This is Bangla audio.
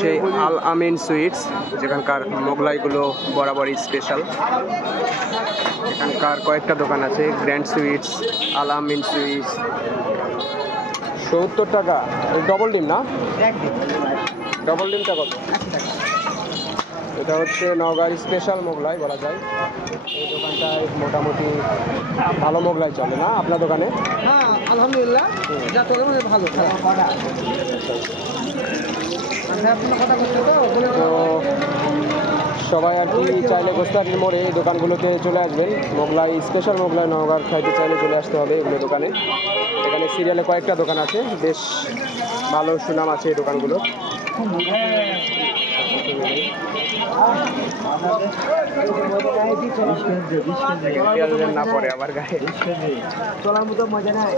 সেই আল আমিন সুইটস, যেখানকার মোগলাইগুলো বরাবরই স্পেশাল। এখানকার কয়েকটা দোকান আছে, গ্র্যান্ড সুইটস, আল আমিন সুইটস। 70 টাকা ডবল ডিম না? ডবল ডিমটা কত? এটা হচ্ছে নওগাঁর স্পেশাল মোগলাই বলা যায়। এই দোকানটায় মোটামুটি ভালো মোগলাই চলে না আপনার দোকানে? হ্যাঁ আলহামদুলিল্লাহ, যা চলে মানে ভালো। তো সবাই আর কি চাইলে গোস্তারির মোড়ে এই দোকানগুলোতে চলে আসবেন। মোগলাই স্পেশাল মোগলাই নওগাঁর খাইতে চাইলে চলে আসতে হবে এগুলো দোকানে। এখানে সিরিয়ালে কয়েকটা দোকান আছে, বেশ ভালো সুনাম আছে এই দোকানগুলো। না পরে আবার গায়ে চলার মতো মজা নাই।